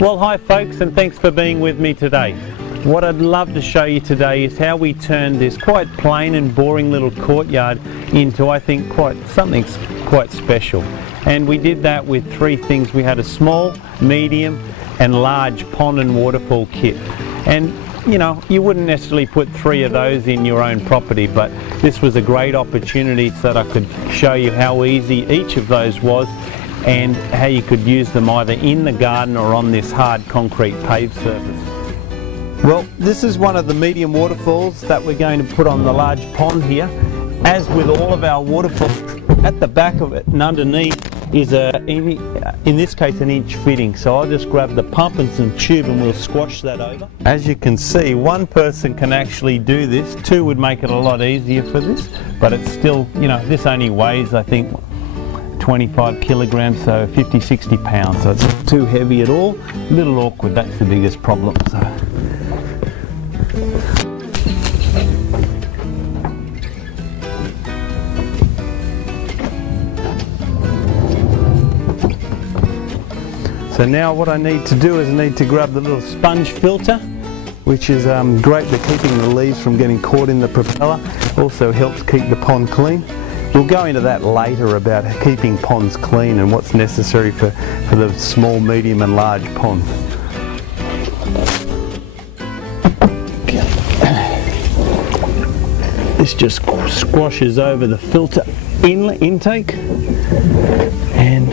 Well, hi folks, and thanks for being with me today. What I'd love to show you today is how we turned this quite plain and boring little courtyard into, I think, something quite special. And we did that with three things. We had a small, medium and large pond and waterfall kit. And you know, you wouldn't necessarily put three of those in your own property, but this was a great opportunity so that I could show you how easy each of those was and how you could use them either in the garden or on this hard concrete paved surface. Well, this is one of the medium waterfalls that we're going to put on the large pond here. As with all of our waterfalls, at the back of it and underneath is in this case an inch fitting. So I'll just grab the pump and some tube and we'll squash that over. As you can see, one person can actually do this. Two would make it a lot easier for this, but it's still, you know, this only weighs, I think, 25 kilograms, so 50-60 pounds, so it's not too heavy at all. A little awkward, that's the biggest problem. So now what I need to do is I need to grab the little sponge filter, which is great for keeping the leaves from getting caught in the propeller. Also helps keep the pond clean. We'll go into that later about keeping ponds clean and what's necessary for the small, medium and large pond. This just squashes over the filter intake, and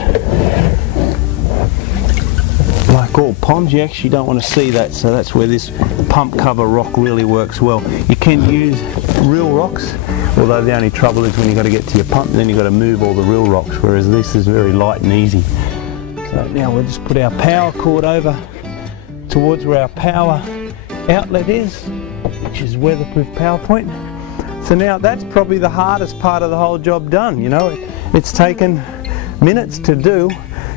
like all ponds, you actually don't want to see that, so that's where this pump cover rock really works well. You can use real rocks, although the only trouble is when you've got to get to your pump, then you've got to move all the real rocks, whereas this is very light and easy. So now we'll just put our power cord over towards where our power outlet is, which is weatherproof power point. So now that's probably the hardest part of the whole job done, you know. It's taken minutes to do,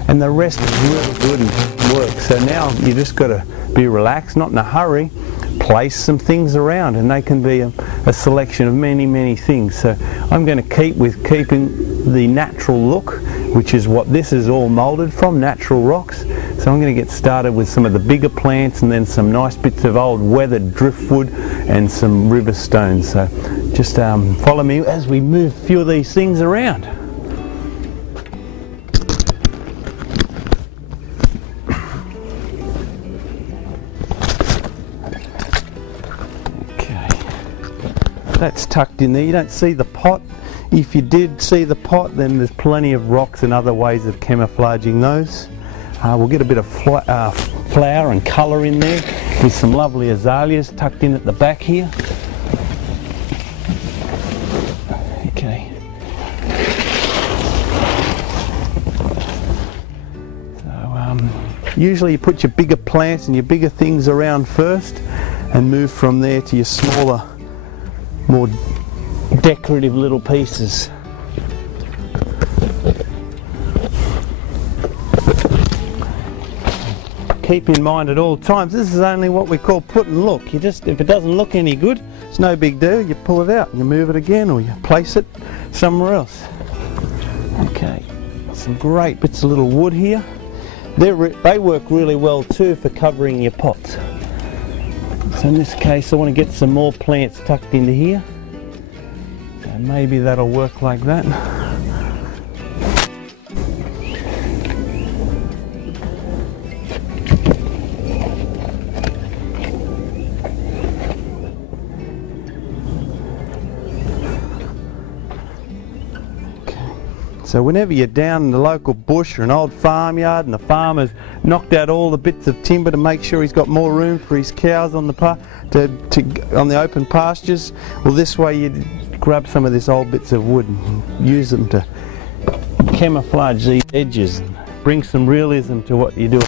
and the rest is really good and work. So now you just got to be relaxed, not in a hurry, place some things around, and they can be a selection of many things. So I'm going to keep with keeping the natural look, which is what this is all moulded from, natural rocks. So I'm going to get started with some of the bigger plants and then some nice bits of old weathered driftwood and some river stones. So just follow me as we move a few of these things around. That's tucked in there. You don't see the pot. If you did see the pot, then there's plenty of rocks and other ways of camouflaging those. We'll get a bit of flower and colour in there with some lovely azaleas tucked in at the back here. Okay. So usually you put your bigger plants and your bigger things around first and move from there to your smaller, more decorative little pieces. Keep in mind at all times, this is only what we call put and look. If it doesn't look any good, it's no big deal. You pull it out and you move it again, or you place it somewhere else. Okay, some great bits of little wood here. They work really well too for covering your pots. So in this case I want to get some more plants tucked into here. So maybe that'll work like that. So whenever you're down in the local bush or an old farmyard and the farmer's knocked out all the bits of timber to make sure he's got more room for his cows on the open pastures, well, this way you grab some of these old bits of wood and use them to camouflage these edges and bring some realism to what you're doing.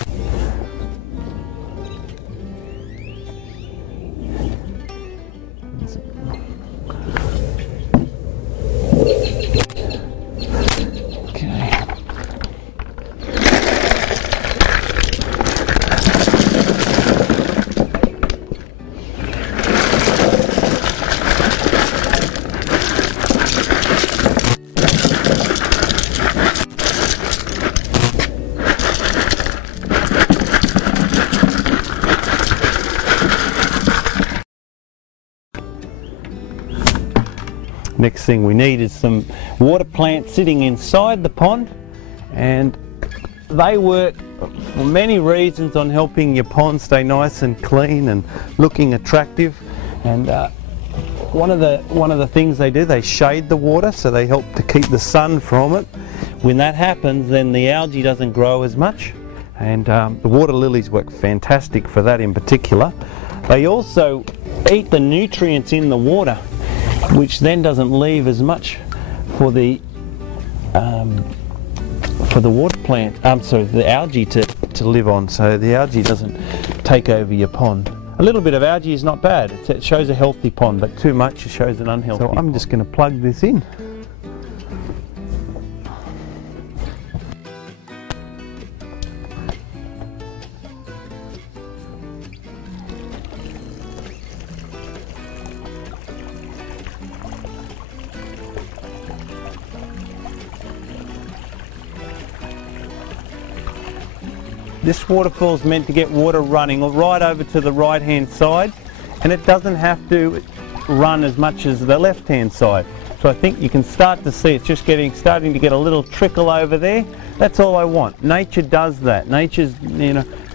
Next thing we need is some water plants sitting inside the pond, and they work for many reasons on helping your pond stay nice and clean and looking attractive. And one of the things they do, they shade the water, so they help to keep the sun from it. When that happens, then the algae doesn't grow as much, and the water lilies work fantastic for that in particular. They also eat the nutrients in the water, which then doesn't leave as much for the water plant, the algae to live on, so the algae doesn't take over your pond. A little bit of algae is not bad. It shows a healthy pond, but too much shows an unhealthy pond. So I'm just going to plug this in. This waterfall is meant to get water running right over to the right hand side, and it doesn't have to run as much as the left hand side. So I think you can start to see it's just starting to get a little trickle over there. That's all I want. Nature does that. Nature's,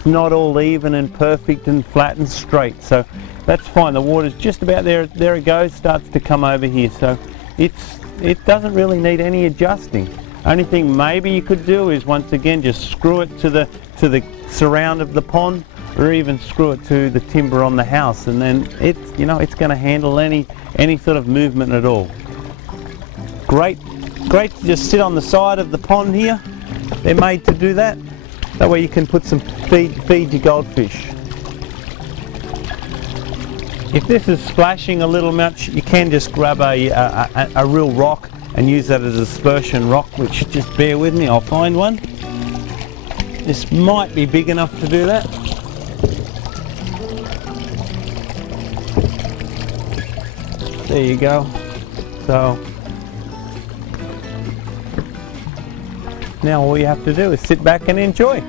not all even and perfect and flat and straight, so that's fine. The water's just about there. There it goes, starts to come over here, so it doesn't really need any adjusting. Only thing maybe you could do is once again just screw it to the surround of the pond, or even screw it to the timber on the house, and then it's going to handle any sort of movement at all. Great to just sit on the side of the pond here. They're made to do that. That way you can put some feed your goldfish. If this is splashing a little much, you can just grab a real rock and use that as a dispersion rock, which, just bear with me, I'll find one. This might be big enough to do that. There you go. So now all you have to do is sit back and enjoy.